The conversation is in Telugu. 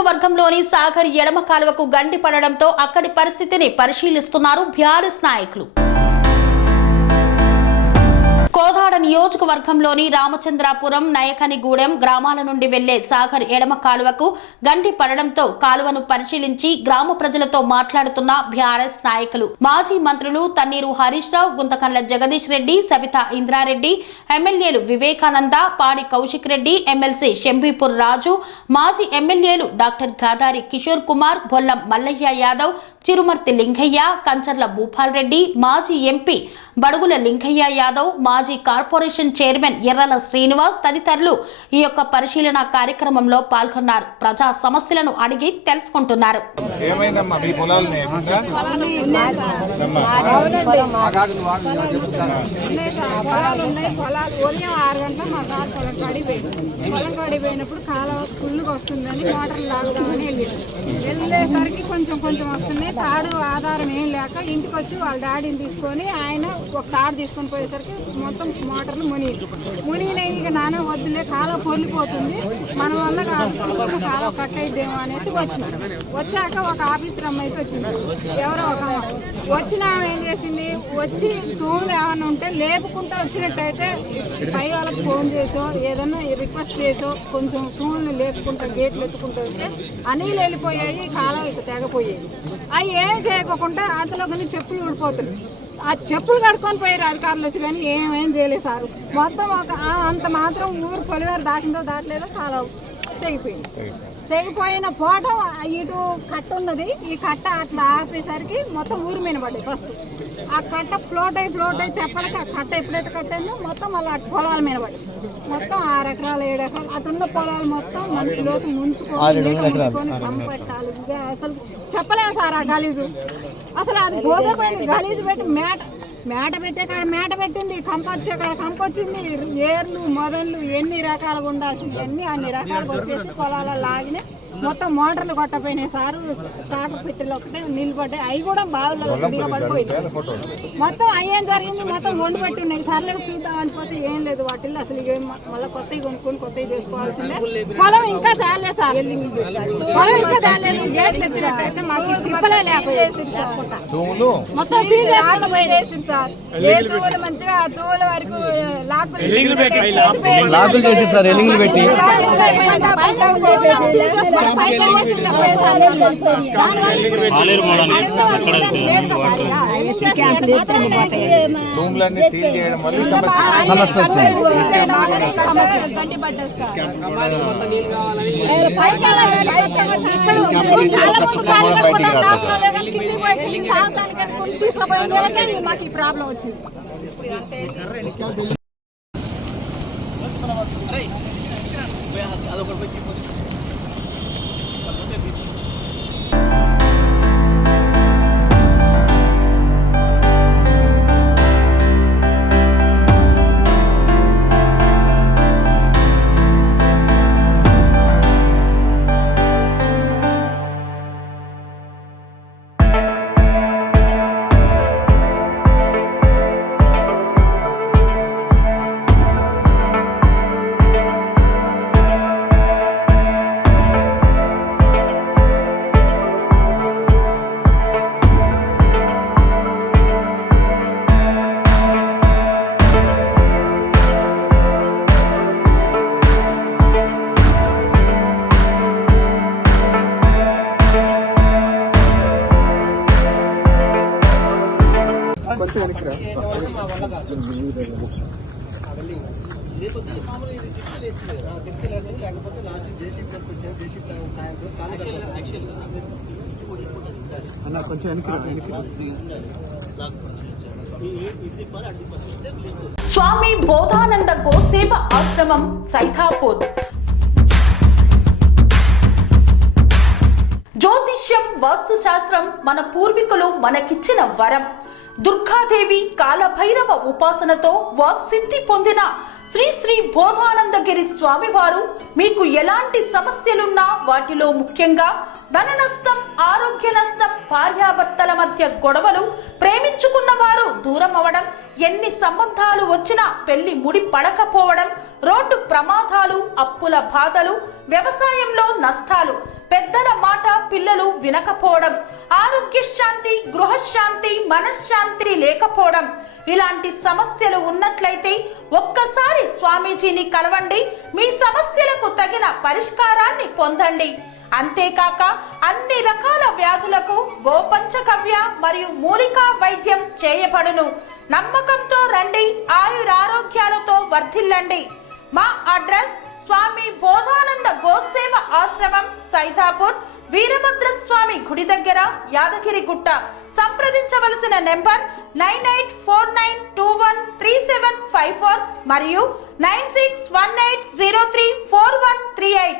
నియోజకవర్గంలోని సాగర్ ఎడమ కాలువకు గండి పడడంతో అక్కడి పరిస్థితిని పరిశీలిస్తున్నారు బీఆర్ఎస్ నాయకులు. కోదాడ నియోజకవర్గంలోని రామచంద్రాపురం, నయకనిగూడెం గ్రామాల నుండి వెళ్లే సాగర్ ఎడమ కాలువకు గండి పడడంతో కాలువను పరిశీలించి గ్రామ ప్రజలతో మాట్లాడుతున్న బీఆర్ఎస్ నాయకులు. మాజీ మంత్రులు తన్నీరు హరీష్ రావు, గుంతకండ్ల జగదీష్ రెడ్డి, సబితా ఇంద్రారెడ్డి, ఎమ్మెల్యేలు వివేకానంద, పాడి కౌశిక్ రెడ్డి, ఎమ్మెల్సీ షంబీపూర్ రాజు, మాజీ ఎమ్మెల్యేలు డాక్టర్ గాదారి కిషోర్ కుమార్, బొల్లం మల్లయ్య యాదవ్, చిరుమర్తి లింగయ్య, కంచర్ల భూపాల్ రెడ్డి, మాజీ ఎంపీ బడుగుల లింగయ్య యాదవ్, మాజీ కార్పొరేషన్ చైర్మన్ ఎర్రల శ్రీనివాస్ తదితరులు ఈ యొక్క పరిశీలన కార్యక్రమంలో పాల్గొన్నారు. ప్రజా సమస్యలను అడిగి తెలుసుకుంటున్నారు. వెళ్ళేసరికి కొంచెం వస్తున్నాయి. తాడు ఆధారం ఏం లేక ఇంటికి వచ్చి వాళ్ళ డాడీని తీసుకొని ఆయన ఒక తాడు తీసుకొని పోయేసరికి మొత్తం మోటార్లు మునిగినాయి. ఇక నాన్న వద్దులే, కాలువ పొల్లిపోతుంది, మన వల్ల కాలువ కట్ అయిద్దేమో అనేసి వచ్చాక ఒక ఆఫీసర్ అమ్మాయి వచ్చింది. ఎవరో ఒక వచ్చిన ఆమె ఏం చేసింది, వచ్చి తూములు ఏమైనా ఉంటే లేపుకుంటూ వచ్చినట్టయితే పై వాళ్ళకి ఫోన్ చేసో ఏదైనా రిక్వెస్ట్ చేసో కొంచెం తూములను లేపుకుంటా గేట్లు ఎత్తుకుంటూ వస్తే అనిలు వెళ్ళిపోయాయి, కాలం ఇక తెగపోయాయి. అవి ఏం చేయకుండా అంతలో కొన్ని చెప్పులు ఊడిపోతున్నాయి. ఆ చెప్పులు కడుక్కొని పోయారు అధికారులు వచ్చి, కానీ ఏమేం చేయలేదు సార్. మొత్తం అంత మాత్రం ఊరు పొలివారు దాటిందో దాటలేదో కాలం తెగిపోయిన పోవటం. ఇటు కట్ట ఉన్నది, ఈ కట్ట అట్లా ఆపేసరికి మొత్తం ఊరు మీద పడ్డాయి. ఫస్ట్ ఆ కట్ట ఫ్లోట్ అయి తెప్పలకి ఆ కట్ట ఎప్పుడైతే కట్టిందో మొత్తం మళ్ళీ అటు పొలాల మీద పడ్డాయి. మొత్తం 6 ఎకరాలు 7 ఎకరాలు అటున్న పొలాలు మొత్తం మనిషిలోకి ముంచుకొని కంపెట్టాలి. అసలు చెప్పలేము సార్ ఆ గలీజు. అసలు అది గోదాపోయింది, గలీజు పెట్టి మేట పెట్టే కాడ మేట పెట్టింది, కంపొచ్చే కాడ కంపొచ్చింది. ఏర్లు మొదళ్ళు ఎన్ని రకాలుగా ఉండాల్సింది అన్ని రకాలుగా వచ్చేసి పొలాల లాగినాయి. మొత్తం మోటార్లు కొట్టపోయినాయి సారు. ట్రాక్టర్ పెట్టెలు ఒకటే నిలబడ్డాయి, అవి కూడా బాగా దిగబడిపోయినాయి. మొత్తం అయ్యేం జరిగింది, మొత్తం వండి పెట్టి ఉన్నాయి. సర్లేదు చూద్దాం అనిపోతే ఏం లేదు వాటిల్లో. అసలు మళ్ళీ కొత్తవి కొనుక్కొని కొత్తవి చేసుకోవాల్సిందే. పొలం ఇంకా తేలేదు సార్, పొలం ఇంకా తేలేదు. గేట్లు ఎత్తినట్టయితే మాకు తిప్పలే లేకపోయింది. మొత్తం సీజన్ సార్. ఏ తూలు మంచిగా తూల వరకు లాగులు చేసి సార్, ఎలింగులు పెట్టి రూమ్లన్నీ సీల్ చేయడం వల్ల సమస్య వచ్చింది. మాకు ఈ ప్రాబ్లం వచ్చింది. స్వామి బోధానంద గోసేవ ఆశ్రమం సైథాపూర్. జ్యోతిష్యం, వాస్తుశాస్త్రం మన పూర్వీకులు మనకిచ్చిన వరం. దుర్గాదేవి, కాలభైరవ ఉపాసనతో వాక్సిద్ధి పొందిన శ్రీ శ్రీ బోధానందగిరి స్వామివారు మీకు ఎలాంటి సమస్యలున్నా, వాటిలో ముఖ్యంగా ధన నష్టం, ఆరోగ్య నష్టం, భార్యాభర్తల మధ్య గొడవలు, ప్రేమించుకున్న వారు దూరం అవడం, ఎన్ని సంబంధాలు వచ్చినా పెళ్లి ముడి పడకపోవడం, రోడ్డు ప్రమాదాలు, అప్పుల బాధలు, వ్యవసాయంలో నష్టాలు, పెద్దల మాట పిల్లలు వినకపోవడం, ఆరోగ్య శాంతి, గృహశాంతి, మనశ్శాంతి లేకపోవడం, ఇలాంటి సమస్యలు ఉన్నట్లయితే ఒక్కసారి స్వామీజీని కలవండి. మీ సమస్యలకు తగిన పరిష్కారాన్ని పొందండి. అంతేకాక అన్ని రకాల వ్యాధులకు గోపంచకవ్య మరియు మూలికా వైద్యం చేయబడును. నమ్మకంతో రండి, ఆయురారోగ్యాలతో వర్ధిల్లండి. మా అడ్రస్ స్వామి బోధానంద గోసేవ ఆశ్రమం, సైదాపూర్, వీరభద్రస్వామి గుడి దగ్గర, యాదగిరిగుట్ట. సంప్రదించవలసిన నెంబర్ 9849213754 మరియు 96180345